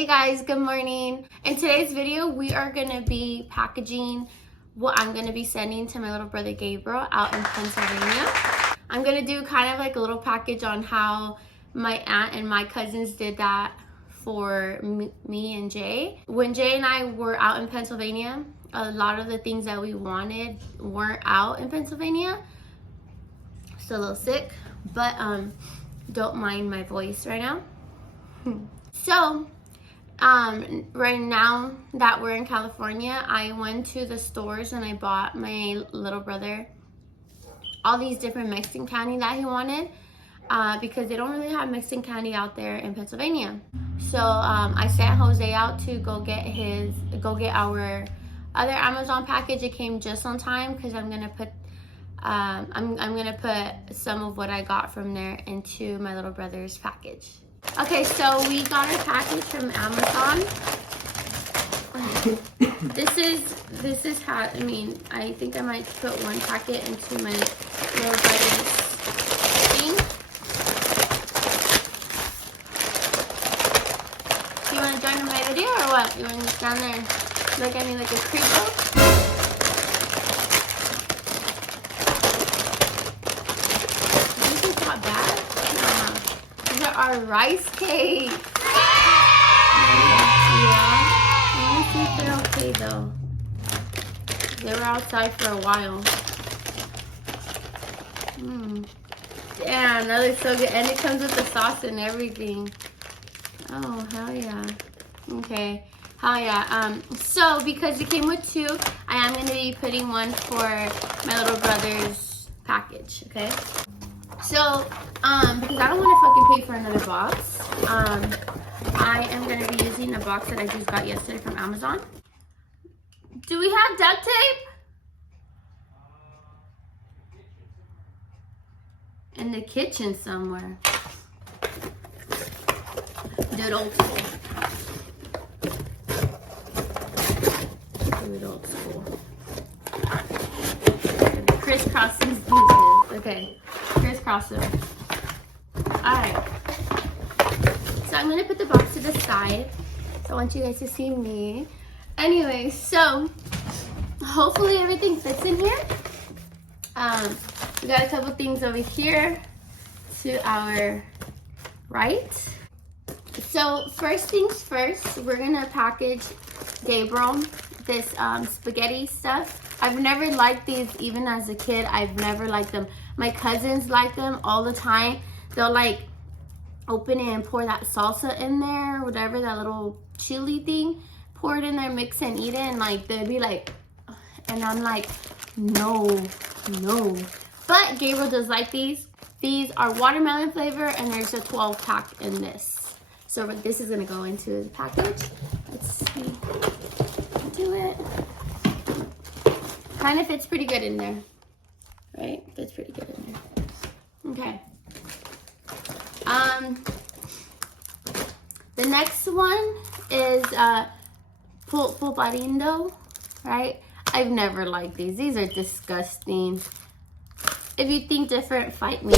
Hey guys, good morning. In today's video, we are gonna be packaging what I'm gonna be sending to my little brother Gabriel out in Pennsylvania. I'm gonna do kind of like a little package on how my aunt and my cousins did that for me and Jay. When Jay and I were out in Pennsylvania, a lot of the things that we wanted weren't out in Pennsylvania. Still a little sick, but don't mind my voice right now. So, right now that we're in California, I went to the stores and I bought my little brother all these different Mexican candy that he wanted because they don't really have Mexican candy out there in Pennsylvania. So I sent Jose out to go get our other Amazon package. It came just on time because I'm gonna put I'm gonna put some of what I got from there into my little brother's package. Okay, so we got our package from Amazon. This is how, I think I might put one packet into my little brother's thing. Do you want to join in my video or what? You want to stand there and look at me like a creepo? This is not bad. These are our rice cakes. Yeah. I think they're okay though. They were outside for a while. Damn, that looks so good. And it comes with the sauce and everything. Oh, hell yeah. Okay. Hell yeah. So because it came with two, I am going to be putting one for my little brother's package, okay? So, because I don't want to fucking pay for another box, I am going to be using a box that I just got yesterday from Amazon. Do we have duct tape? In the kitchen somewhere. Do it old school. Do it old school. Crisscross these pieces. Okay. Crisscross them. Alright. So I'm going to put the box to the side. So I want you guys to see me. Anyway, so hopefully everything fits in here. We got a couple things over here to our right. So first things first, we're gonna package Gabriel this spaghetti stuff. I've never liked these even as a kid. I've never liked them. My cousins like them all the time. They'll like open it and pour that salsa in there, whatever, that little chili thing. Pour it in there, mix it and eat it, and like they'd be like, and I'm like, no. But Gabriel does like these. These are watermelon flavor, and there's a 12 pack in this. So this is gonna go into the package. Let's see, do it. Kind of fits pretty good in there, right? Fits pretty good in there. Okay. The next one is pulparindo, right? I've never liked these. These are disgusting. If you think different, fight me.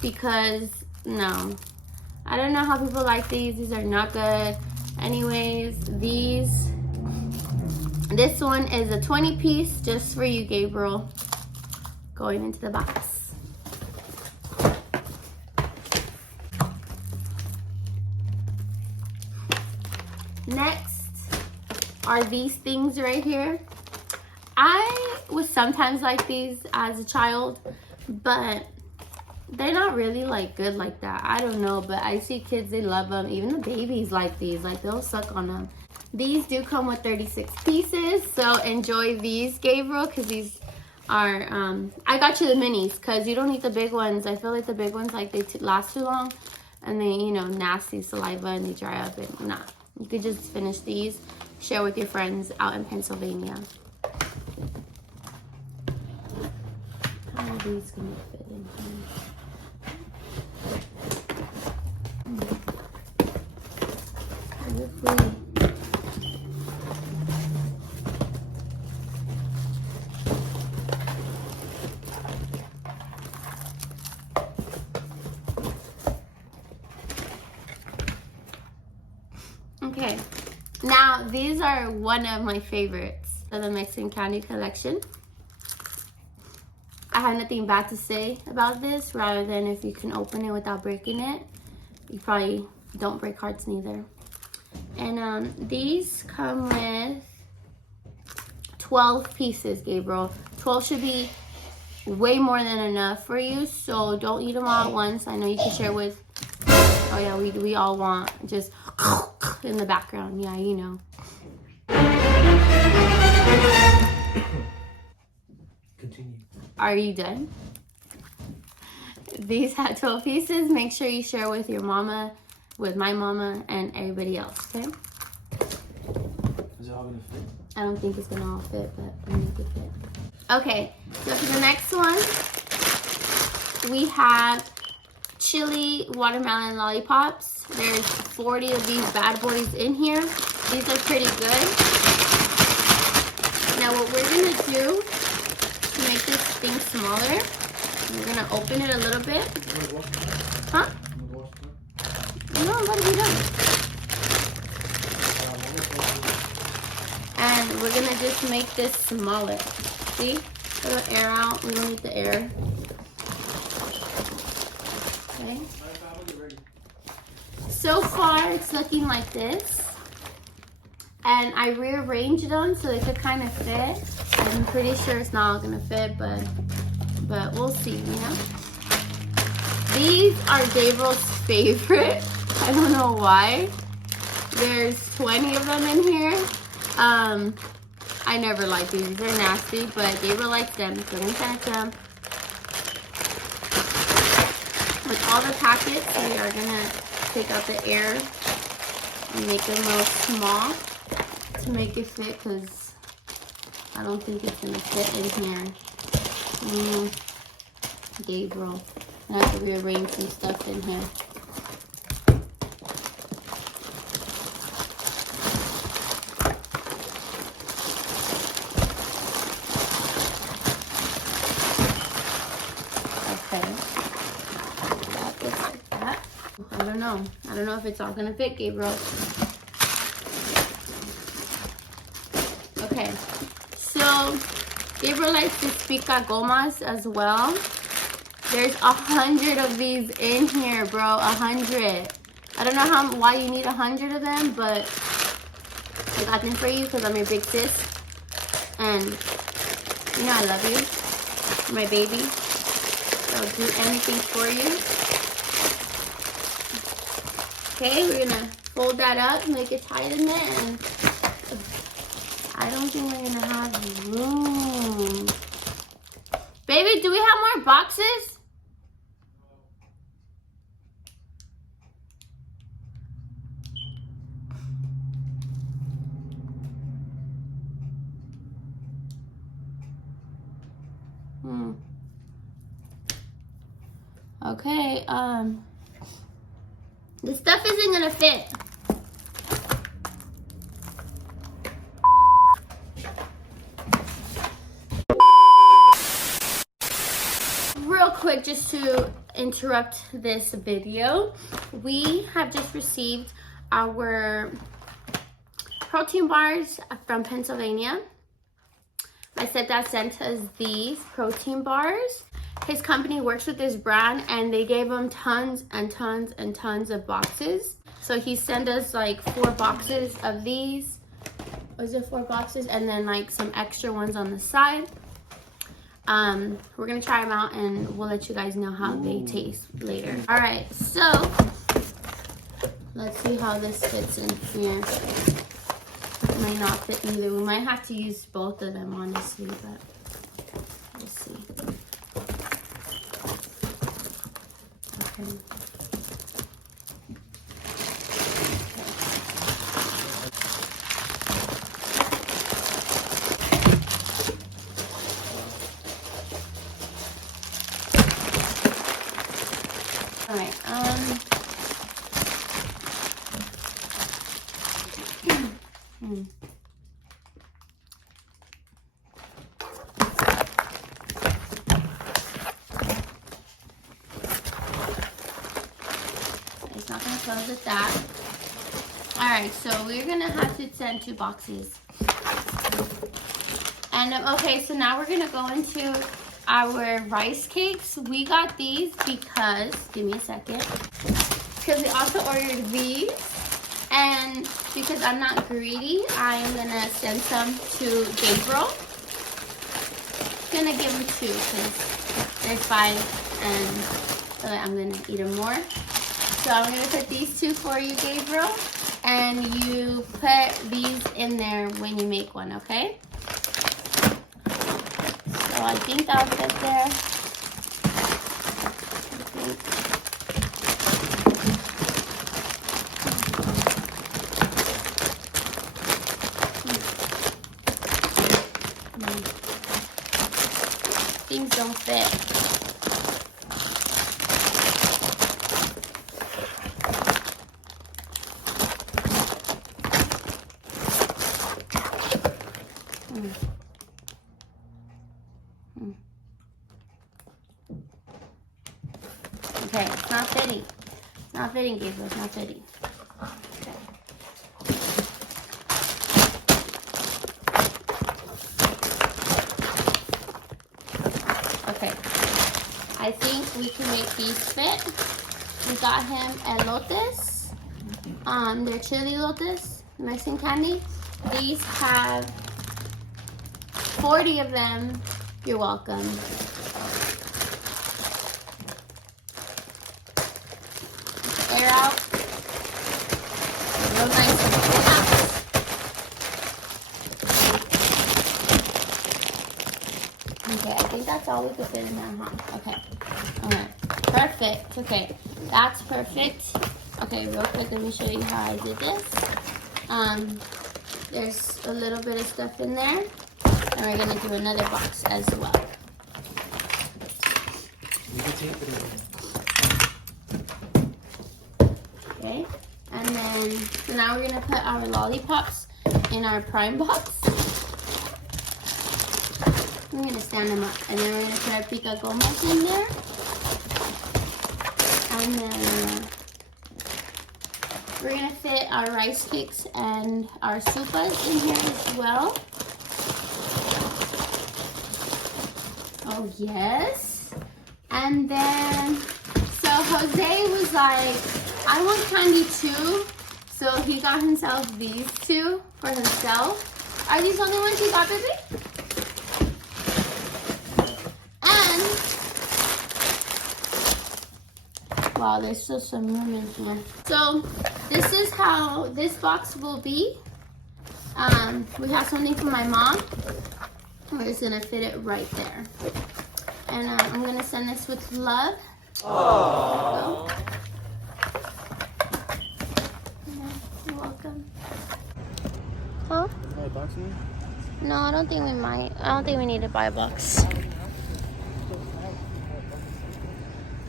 Because, no. I don't know how people like these. These are not good. Anyways, this one is a 20 piece just for you, Gabriel. Going into the box. Next are these things right here. I was sometimes like these as a child, but they're not really like good like that. I don't know, but I see kids, they love them. Even the babies like these, like they'll suck on them. These do come with 36 pieces, so enjoy these, Gabriel, because these are, I got you the minis because you don't need the big ones. I feel like the big ones, like they last too long and they, you know, nasty saliva and they dry up and nah. You could just finish these, share with your friends out in Pennsylvania. How are these gonna fit in here? Hopefully. Okay. Now, these are one of my favorites of the Mexican candy collection. I have nothing bad to say about this, rather than if you can open it without breaking it. You probably don't break hearts neither. And these come with 12 pieces, Gabriel. 12 should be way more than enough for you, so don't eat them all at once. I know you can share with, oh yeah, we all want just in the background. Yeah, you know. Continue. Are you done? These have 12 pieces. Make sure you share with your mama, with my mama, and everybody else, okay? Is it all gonna fit? I don't think it's gonna all fit, but I make it fit. Okay, so for the next one, we have chili watermelon lollipops. There's 40 of these bad boys in here. These are pretty good. Now what we're gonna do to make this thing smaller, we're gonna open it a little bit. Huh? No, I'm about to be done. And we're gonna just make this smaller. See? A little air out. We don't need the air. Okay. So far, it's looking like this. And I rearranged them so they could kind of fit. I'm pretty sure it's not all gonna fit, but we'll see, you know? These are Gabriel's favorite. I don't know why. There's 20 of them in here. I never like these. They're nasty, but Gabriel likes them, so we're gonna finish them. With all the packets, we are gonna take out the air and make them real small to make it fit, because I don't think it's gonna fit in here. Gabriel. I have to rearrange some stuff in here. I don't know if it's all gonna fit, Gabriel. Okay, so Gabriel likes to pica gomas as well. There's 100 of these in here, bro. 100. I don't know why you need 100 of them, but I got them for you because I'm your big sis, and you know I love you, my baby. I'll do anything for you. Okay, we're gonna fold that up, make it tight in there, and I don't think we're gonna have room. Baby, do we have more boxes? Okay, the stuff isn't gonna fit. Real quick, just to interrupt this video, we have just received our protein bars from Pennsylvania. My stepdad sent us these protein bars. His company works with this brand, and they gave him tons and tons and tons of boxes. So he sent us like 4 boxes of these. Was it 4 boxes? And then like some extra ones on the side. We're gonna try them out, and we'll let you guys know how they taste later. All right, so let's see how this fits in here. It might not fit either. We might have to use both of them, honestly, but we'll see. Okay. All right, It's not gonna close with that. Alright, so we're gonna have to send 2 boxes. And okay, so now we're gonna go into our rice cakes. We got these because, give me a second, because we also ordered these. And because I'm not greedy, I am gonna send some to Gabriel. Gonna give him 2 because there's 5 and I'm gonna eat them more. So I'm gonna put these 2 for you, Gabriel. And you put these in there when you make one, okay? So I think I'll put there. Things don't fit. Okay, it's not fitting. It's not fitting, Gabriel. It's not fitting. Okay. I think we can make these fit. We got him elotes. They're chili elotes, Mexican candy. These have 40 of them. You're welcome. Air out. Real nice and thin out. Okay, I think that's all we could fit in there, huh? Okay. Alright. Perfect. Okay. That's perfect. Okay, real quick, let me show you how I did this. There's a little bit of stuff in there. And we're gonna do another box as well. You can tape it over. Okay, and then so now we're gonna put our lollipops in our prime box. I'm gonna stand them up, and then we're gonna put our pica gomas in there, and then we're gonna fit our rice cakes and our sopas in here as well. Oh yes, and then so Jose was like, I want candy too, so he got himself these 2 for himself. Are these the only ones you got, baby? And, wow, there's still some room in here. So, this is how this box will be. We have something for my mom. We're just gonna fit it right there. And I'm gonna send this with love. Aww. You're welcome. Huh? Buy a box in there? No, I don't think we might. I don't think we need to buy a box.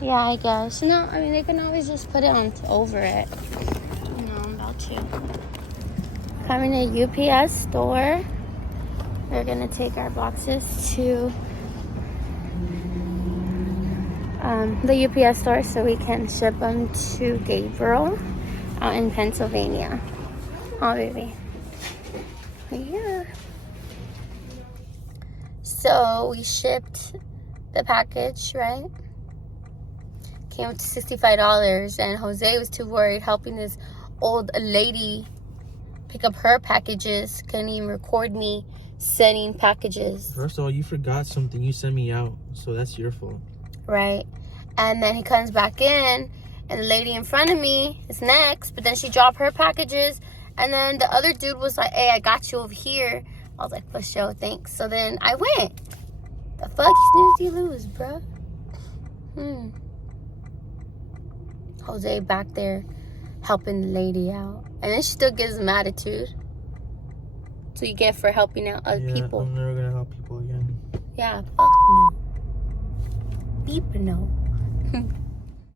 Yeah, I guess. No, I mean, they can always just put it on over it. No, I'm about to. Coming to UPS store. We're gonna take our boxes to the UPS store so we can ship them to Gabriel out in Pennsylvania. Oh, baby. Yeah. So we shipped the package, right? Came up to $65, and Jose was too worried helping this old lady pick up her packages. Couldn't even record me sending packages. First of all, you forgot something. You sent me out, so that's your fault. Right. And then he comes back in, and the lady in front of me is next, but then she dropped her packages, and then the other dude was like, hey, I got you over here. I was like, for sure, thanks. So then I went. The fuck, you snooze, you lose, bro. Jose back there helping the lady out. And then she still gives him attitude. So you get for helping out other people. I'm never gonna help people again. Yeah, fuck no. Beep no.